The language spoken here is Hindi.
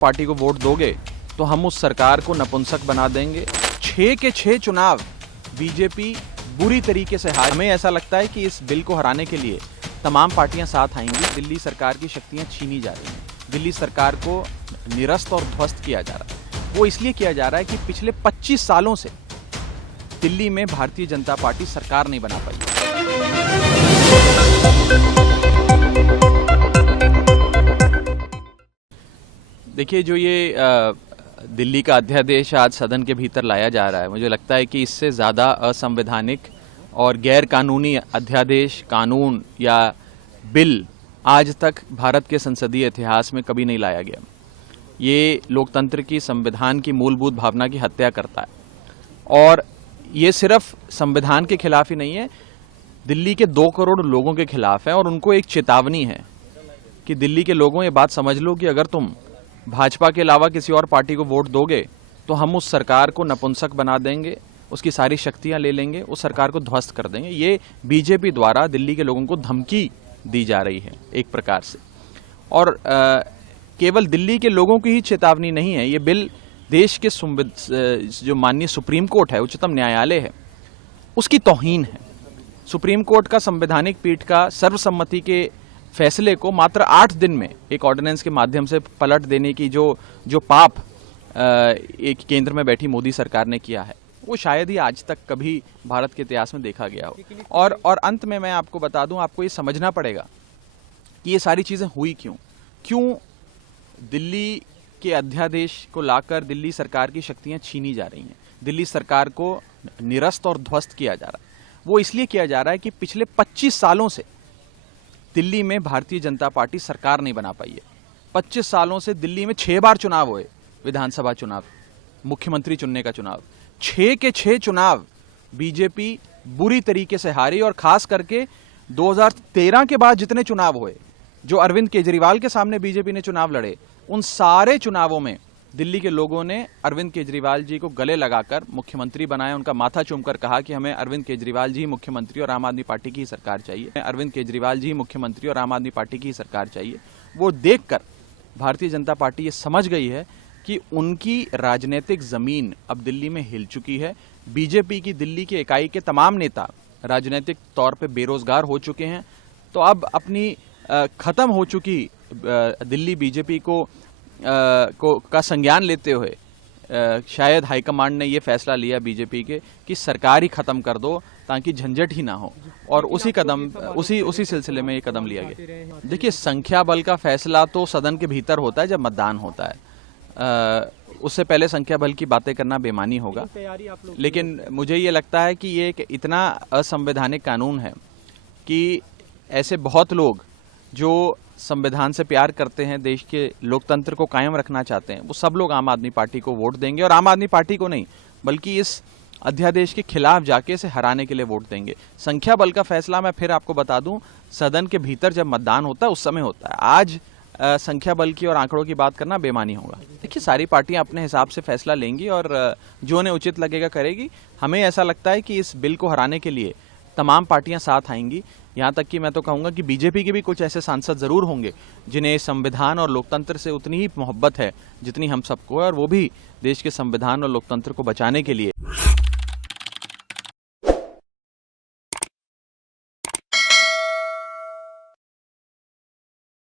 पार्टी को वोट दोगे तो हम उस सरकार को नपुंसक बना देंगे। 6 के 6 चुनाव बीजेपी बुरी तरीके से हार। हमें ऐसा लगता है कि इस बिल को हराने के लिए तमाम पार्टियां साथ आएंगी। दिल्ली सरकार की शक्तियां छीनी जा रही हैं, दिल्ली सरकार को निरस्त और ध्वस्त किया जा रहा है। वो इसलिए किया जा रहा है कि पिछले 25 सालों से दिल्ली में भारतीय जनता पार्टी सरकार नहीं बना पाई। देखिए, जो ये दिल्ली का अध्यादेश आज सदन के भीतर लाया जा रहा है, मुझे लगता है कि इससे ज़्यादा असंवैधानिक और गैर कानूनी अध्यादेश, कानून या बिल आज तक भारत के संसदीय इतिहास में कभी नहीं लाया गया। ये लोकतंत्र की, संविधान की मूलभूत भावना की हत्या करता है। और ये सिर्फ संविधान के खिलाफ ही नहीं है, दिल्ली के 2 करोड़ लोगों के खिलाफ है। और उनको एक चेतावनी है कि दिल्ली के लोगों, ये बात समझ लो कि अगर तुम भाजपा के अलावा किसी और पार्टी को वोट दोगे तो हम उस सरकार को नपुंसक बना देंगे, उसकी सारी शक्तियां ले लेंगे, उस सरकार को ध्वस्त कर देंगे। ये बीजेपी द्वारा दिल्ली के लोगों को धमकी दी जा रही है एक प्रकार से। और केवल दिल्ली के लोगों की ही चेतावनी नहीं है, ये बिल देश के जो माननीय सुप्रीम कोर्ट है, उच्चतम न्यायालय है, उसकी तौहीन है। सुप्रीम कोर्ट का संवैधानिक पीठ का सर्वसम्मति के फैसले को मात्र 8 दिन में एक ऑर्डिनेंस के माध्यम से पलट देने की जो पाप एक केंद्र में बैठी मोदी सरकार ने किया है, वो शायद ही आज तक कभी भारत के इतिहास में देखा गया हो। और अंत में मैं आपको बता दूं, आपको ये समझना पड़ेगा कि ये सारी चीजें हुई क्यों दिल्ली के अध्यादेश को लाकर दिल्ली सरकार की शक्तियां छीनी जा रही हैं, दिल्ली सरकार को निरस्त और ध्वस्त किया जा रहा है। वो इसलिए किया जा रहा है कि पिछले 25 सालों से दिल्ली में भारतीय जनता पार्टी सरकार नहीं बना पाई है। 25 सालों से दिल्ली में 6 बार चुनाव हुए, विधानसभा चुनाव, मुख्यमंत्री चुनने का चुनाव। 6 के 6 चुनाव बीजेपी बुरी तरीके से हारी। और खास करके 2013 के बाद जितने चुनाव हुए, जो अरविंद केजरीवाल के सामने बीजेपी ने चुनाव लड़े, उन सारे चुनावों में दिल्ली के लोगों ने अरविंद केजरीवाल जी को गले लगाकर मुख्यमंत्री बनाया, उनका माथा चूमकर कहा कि हमें अरविंद केजरीवाल जी मुख्यमंत्री और आम आदमी पार्टी की सरकार चाहिए, अरविंद केजरीवाल जी मुख्यमंत्री और आम आदमी पार्टी की सरकार चाहिए। वो देखकर भारतीय जनता पार्टी ये समझ गई है कि उनकी राजनीतिक जमीन अब दिल्ली में हिल चुकी है। बीजेपी की दिल्ली की इकाई के तमाम नेता राजनीतिक तौर पर बेरोजगार हो चुके हैं। तो अब अपनी खत्म हो चुकी दिल्ली बीजेपी का संज्ञान लेते हुए शायद हाईकमांड ने यह फैसला लिया बीजेपी के कि सरकार ही खत्म कर दो ताकि झंझट ही ना हो। और उसी सिलसिले में ये कदम लिया गया। देखिए, संख्या बल का फैसला तो सदन के भीतर होता है जब मतदान होता है। उससे पहले संख्या बल की बातें करना बेमानी होगा। लेकिन मुझे ये लगता है कि ये एक इतना असंवैधानिक कानून है कि ऐसे बहुत लोग जो संविधान से प्यार करते हैं, देश के लोकतंत्र को कायम रखना चाहते हैं, वो सब लोग आम आदमी पार्टी को वोट देंगे। और आम आदमी पार्टी को नहीं, बल्कि इस अध्यादेश के खिलाफ जाके इसे हराने के लिए वोट देंगे। संख्या बल का फैसला मैं फिर आपको बता दूं, सदन के भीतर जब मतदान होता है उस समय होता है। आज संख्या बल की और आंकड़ों की बात करना बेमानी होगा। देखिए, सारी पार्टियां अपने हिसाब से फैसला लेंगी और जो उन्हें उचित लगेगा करेगी। हमें ऐसा लगता है कि इस बिल को हराने के लिए तमाम पार्टियां साथ आएंगी। यहाँ तक कि मैं तो कहूँगा कि बीजेपी के भी कुछ ऐसे सांसद जरूर होंगे जिन्हें संविधान और लोकतंत्र से उतनी ही मोहब्बत है जितनी हम सबको है, और वो भी देश के संविधान और लोकतंत्र को बचाने के लिए